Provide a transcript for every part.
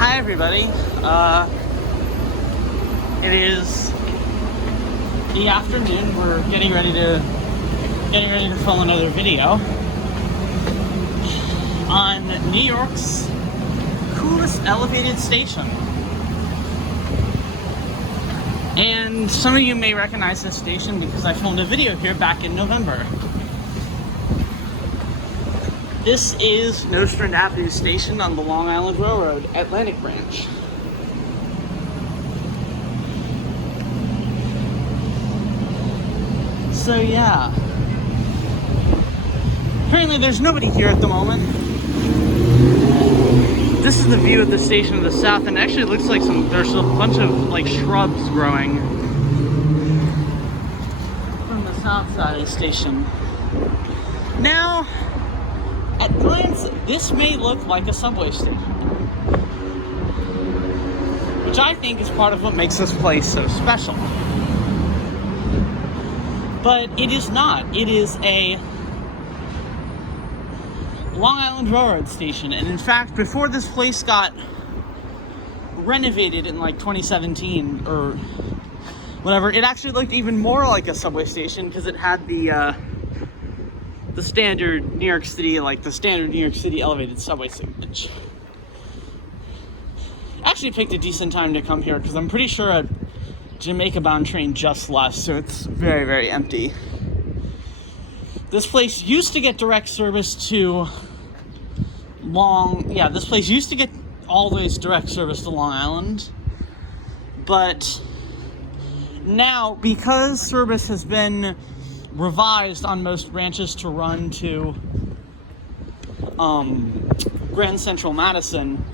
Hi everybody. It is the afternoon. We're getting ready to film another video on New York's coolest elevated station. And some of you may recognize this station because I filmed a video here back in November. This is Nostrand Avenue Station on the Long Island Railroad, Atlantic Branch. So yeah, apparently there's nobody here at the moment. This is the view of the station to the south, and actually it looks like there's a bunch of like shrubs growing from the south side of the station. Now, at glance, this may look like a subway station, which I think is part of what makes this place so special. But it is not. It is a Long Island Railroad station, and in fact, before this place got renovated in like 2017 or whatever, it actually looked even more like a subway station because it had the standard New York City, elevated subway signage. I actually picked a decent time to come here because I'm pretty sure a Jamaica-bound train just left, so it's very, very empty. This place used to get direct service to this place used to get always direct service to Long Island, but now, because service has been revised on most branches to run to Grand Central Madison,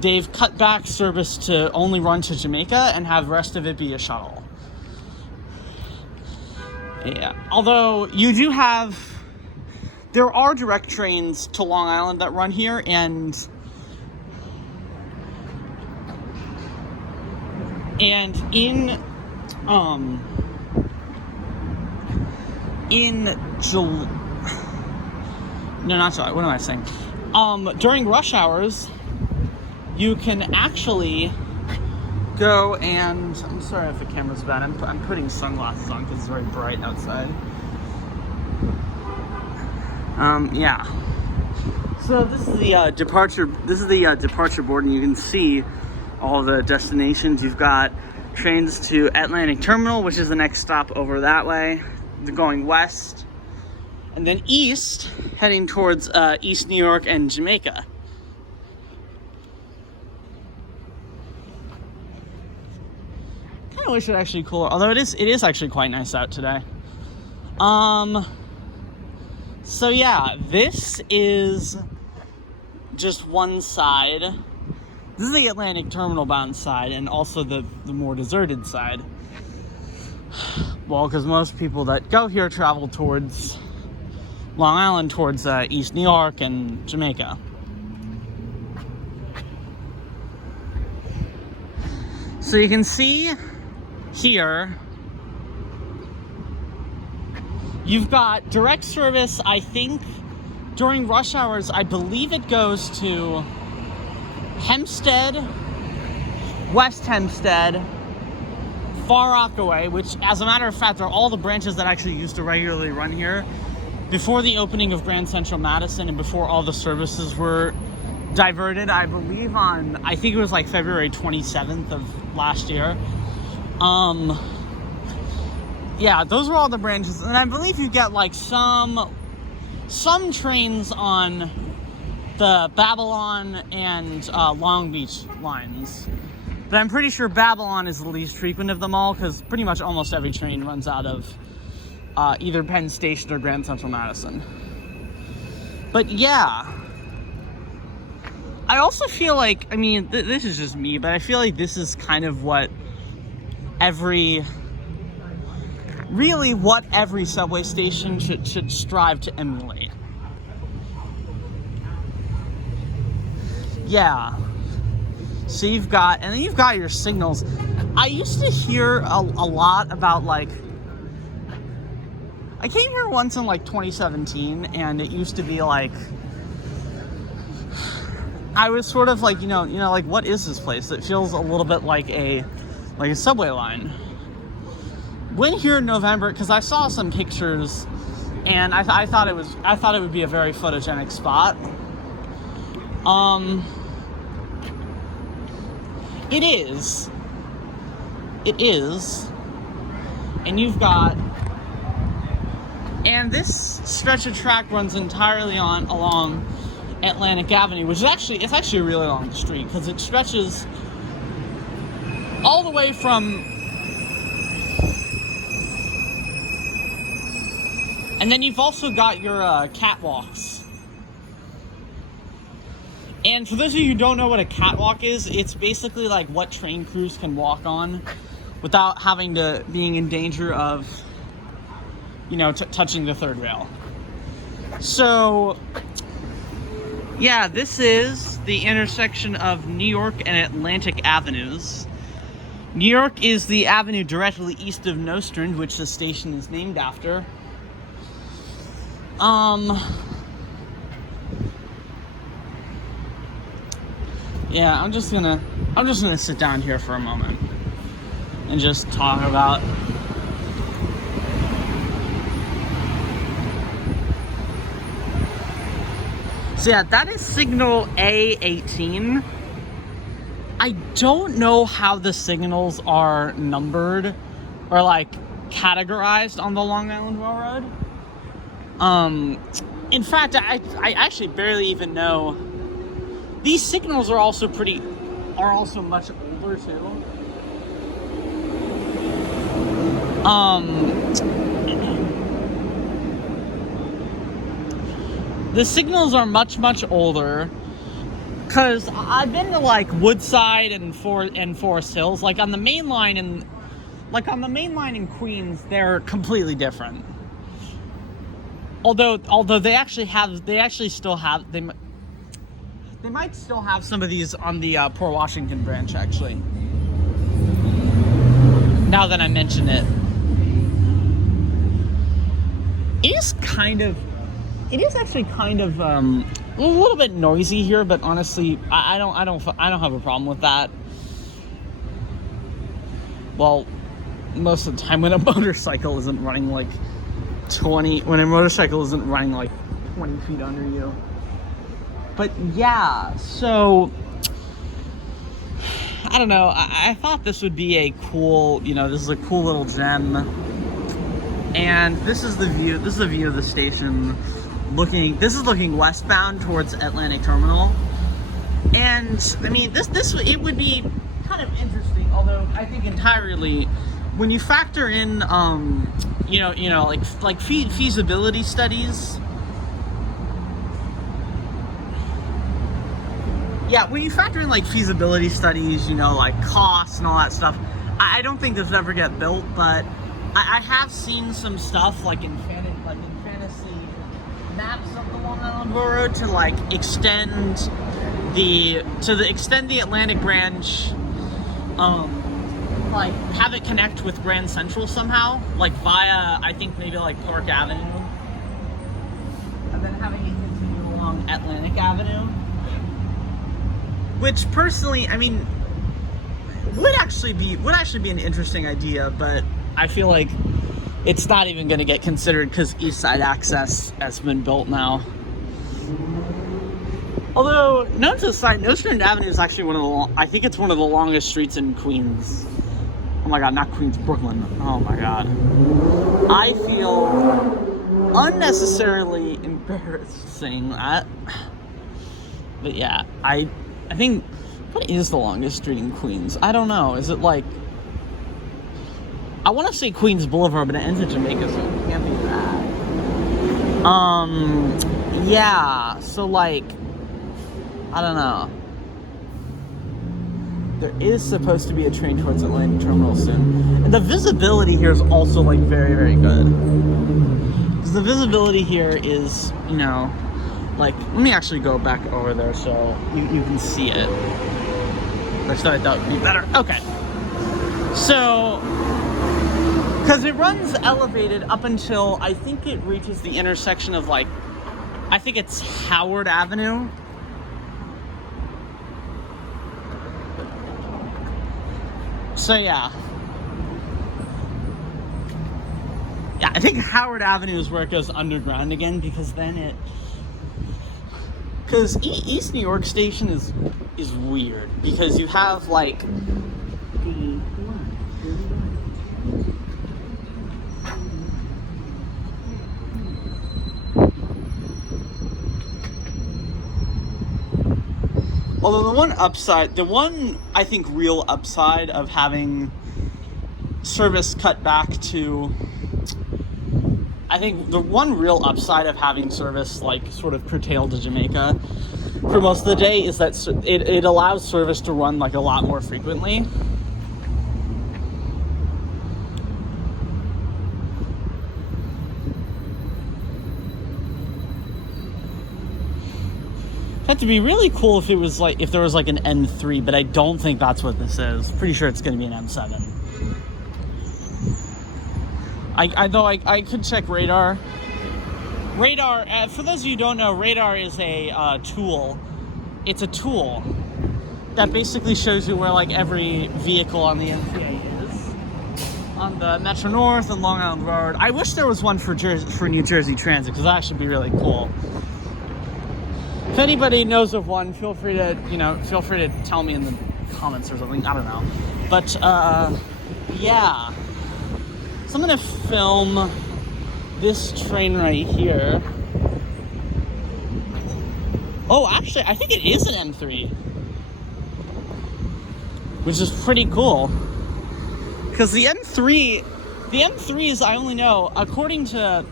they've cut back service to only run to Jamaica and have the rest of it be a shuttle. Yeah, although there are direct trains to Long Island that run here, and during rush hours, you can actually go and, I'm sorry if the camera's bad, I'm putting sunglasses on because it's very bright outside. Yeah. So this is the departure board, and you can see all the destinations. You've got trains to Atlantic Terminal, which is the next stop over that way. They're going west, and then east, heading towards East New York and Jamaica. I wish it actually cooler, although it is actually quite nice out today. So yeah, this is just one side. This is the Atlantic Terminal bound side, and also the more deserted side. Well, because most people that go here travel towards Long Island, towards East New York and Jamaica. So you can see here, you've got direct service, I think, during rush hours. I believe it goes to Hempstead, West Hempstead, Far Rockaway, which, as a matter of fact, are all the branches that actually used to regularly run here before the opening of Grand Central Madison and before all the services were diverted, I believe I think it was like February 27th of last year. Yeah, those were all the branches, and I believe you get like some trains on the Babylon and Long Beach lines, but I'm pretty sure Babylon is the least frequent of them all because pretty much almost every train runs out of either Penn Station or Grand Central Madison. But yeah, I also feel like, I mean, this is just me, but I feel like this is kind of what every subway station should strive to emulate. Yeah. So you've got your signals. I used to hear a lot about, like, I came here once in like 2017, and it used to be like I was sort of like, like, what is this place? It feels a little bit like a subway line. Went here in November because I saw some pictures, and I thought it would be a very photogenic spot. It is, and and this stretch of track runs entirely along Atlantic Avenue, which is actually a really long street because it stretches all the way from. And then you've also got your catwalks. And for those of you who don't know what a catwalk is, it's basically like what train crews can walk on without having to being in danger of, touching the third rail. So, yeah, this is the intersection of New York and Atlantic Avenues. New York is the avenue directly east of Nostrand, which the station is named after. Yeah, I'm just gonna sit down here for a moment and just talk about so yeah, that is signal A18. I don't know how the signals are numbered or like categorized on the Long Island Railroad. In fact, I actually barely even know. These signals are also much older too. The signals are much older because I've been to like Woodside and Forest Hills, like on the main line in Queens, they're completely different. Although they might still have some of these on the Port Washington branch, actually. Now that I mention it, it is actually kind of a little bit noisy here, but honestly, I don't have a problem with that. Well, most of the time when a motorcycle isn't running like 20 feet under you. But yeah, so I don't know. I thought this would be a cool, this is a cool little gem. And this is the view. This is the view of the station. This is looking westbound towards Atlantic Terminal. And I mean, it would be kind of interesting. Although I think entirely, when you factor in, like feasibility studies. Yeah, when you factor in like feasibility studies, like costs and all that stuff, I don't think this would ever get built. But I have seen some stuff like in fantasy maps of the Long Island Railroad to like extend the Atlantic branch, like have it connect with Grand Central somehow, like via I think maybe like Park Avenue, and then having it continue along Atlantic Avenue. Which personally, I mean, would actually be an interesting idea, but I feel like it's not even going to get considered because East Side Access has been built now. Although, note to the side, Nostrand Avenue is actually I think it's one of the longest streets in Queens. Oh my god, not Queens, Brooklyn. Oh my god. I feel unnecessarily embarrassed saying that. But yeah, I think, what is the longest street in Queens? I don't know. Is it like, I want to say Queens Boulevard, but it ends at Jamaica, so it can't be that. Yeah, so like, I don't know. There is supposed to be a train towards Atlantic Terminal soon. And the visibility here is also like very, very good. Because the visibility here is, like, let me actually go back over there so you can see it. I thought that would be better. Okay. So, because it runs elevated up until, I think it reaches the intersection of, like, I think it's Howard Avenue. So yeah. Yeah, I think Howard Avenue is where it goes underground again, because then it... Because East New York Station is weird, because you have, like, the... Although the one, I think, real upside of having service cut back to... I think the one real upside of having service, like, sort of curtailed to Jamaica for most of the day is that it allows service to run, like, a lot more frequently. That'd be really cool if it was like, if there was like an M3, but I don't think that's what this is. Pretty sure it's going to be an M7. I could check radar. Radar, for those of you who don't know, radar is a tool. It's a tool that basically shows you where, like, every vehicle on the MTA is. On the Metro North and Long Island Road. I wish there was one for New Jersey Transit, because that should be really cool. If anybody knows of one, feel free to tell me in the comments or something. I don't know. But, yeah. So I'm going to film this train right here. Oh, actually, I think it is an M3. Which is pretty cool. Because the M3s, I only know, according to...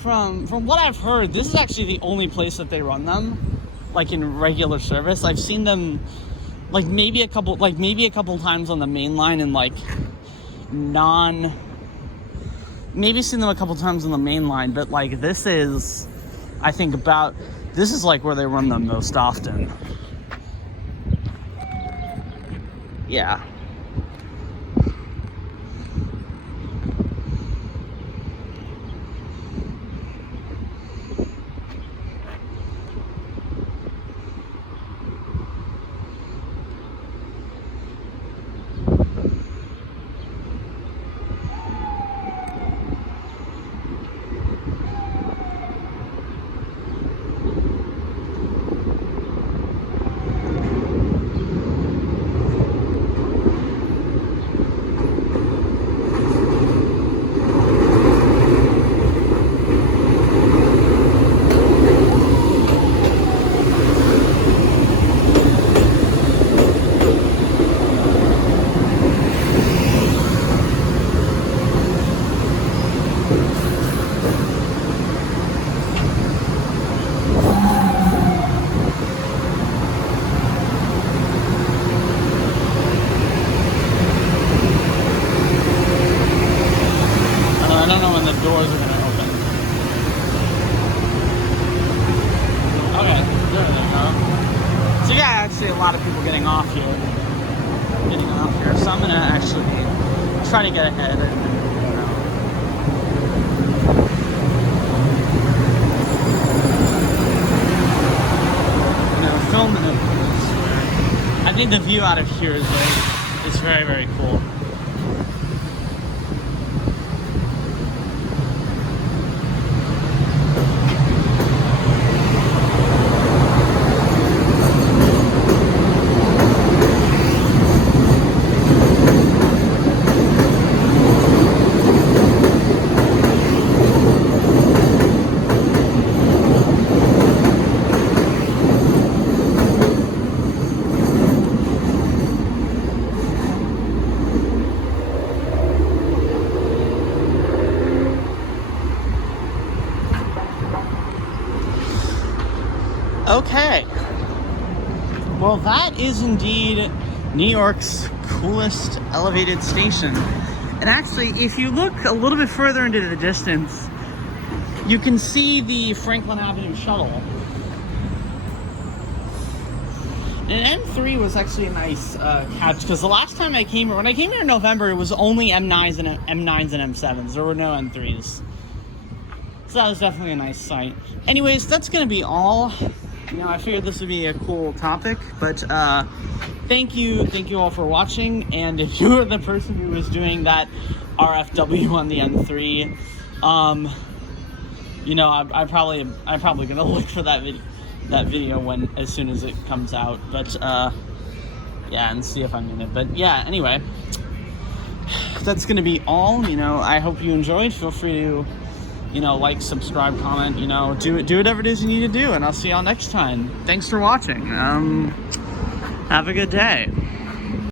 From what I've heard, this is actually the only place that they run them, like, in regular service. I've seen them, like, maybe a couple times on the main line, and, like, maybe seen them a couple times on the main line, but, like, this is, I think, this is, like, where they run them most often. Yeah. Doors are gonna open. Okay, there they go. So yeah, actually a lot of people getting off here. So I'm gonna actually try to get ahead and, film it. I think the view out of here is very, very cool. Okay, well, that is indeed New York's coolest elevated station. And actually, if you look a little bit further into the distance, you can see the Franklin Avenue shuttle. And M3 was actually a nice catch, because the last time I came here, when I came here in November, it was only M9s and M7s. There were no M3s. So that was definitely a nice sight. Anyways, that's going to be all you know, I figured this would be a cool topic, but thank you all for watching. And if you were the person who was doing that RFW on the M3, you know, I'm probably gonna look for that video as soon as it comes out. But yeah, and see if I'm in it. But yeah, anyway, that's gonna be all. You know, I hope you enjoyed. Feel free to, you know, like, subscribe, comment, you know, do whatever it is you need to do, and I'll see y'all next time. Thanks for watching. Have a good day.